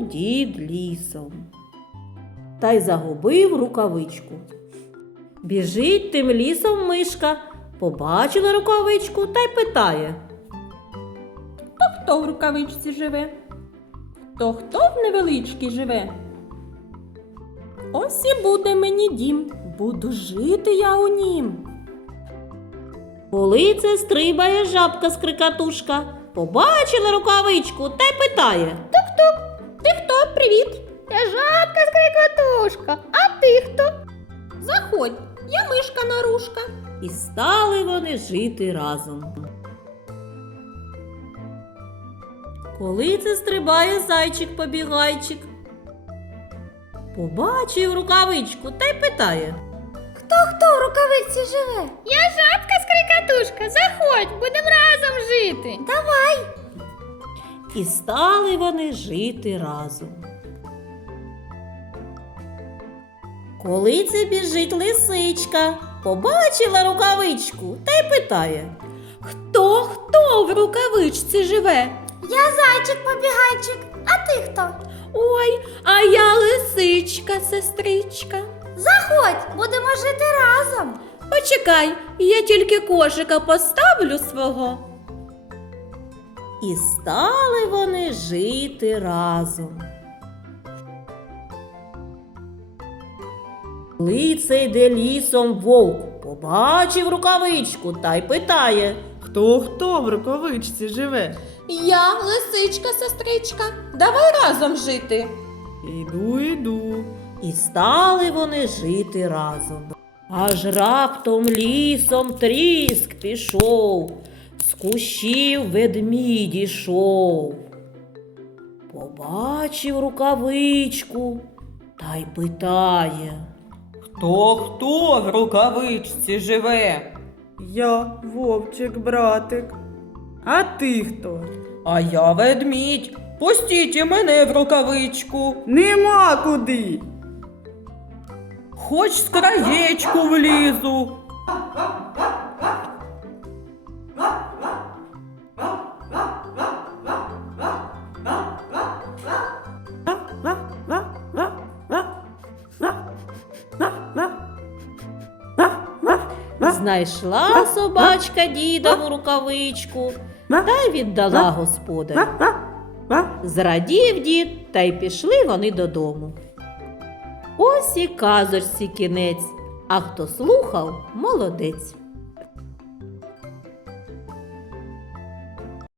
дід лісом та й загубив рукавичку. Біжить тим лісом мишка, побачила рукавичку та й питає. Хто в рукавичці живе? Хто хто в невеличкій живе? Ось і буде мені дім, буду жити я у нім. Коли це стрибає жабка скрикатушка, побачила рукавичку та й питає. Привіт! Я жабка скрикотушка, а ти хто? Заходь, я мишка нарушка. І стали вони жити разом. Коли це стрибає зайчик-побігайчик, побачив рукавичку та й питає. Хто хто в рукавиці живе? Я жабка скрикотушка, заходь, будемо разом жити. Давай. І стали вони жити разом. Коли це біжить лисичка, побачила рукавичку та й питає. Хто хто в рукавичці живе? Я зайчик побігайчик, а ти хто? Ой, а я лисичка, сестричка. Заходь, будемо жити разом. Почекай, я тільки кошика поставлю свого. І стали вони жити разом. Коли це йде лісом вовк, побачив рукавичку та й питає. Хто хто в рукавичці живе? Я лисичка, сестричка. Давай разом жити. Іду, іду. І стали вони жити разом. Аж раптом лісом тріск пішов, з кущів ведмідь ішов. Побачив рукавичку та й питає. Хто хто в рукавичці живе? Я вовчик, братик. А ти хто? А я ведмідь. Пустіть і мене в рукавичку. Нема куди. Хоч з краєчку влізу. Знайшла собачка дідову рукавичку та й віддала господарю. Зрадів дід, та й пішли вони додому. Ось і казочці кінець, а хто слухав, молодець.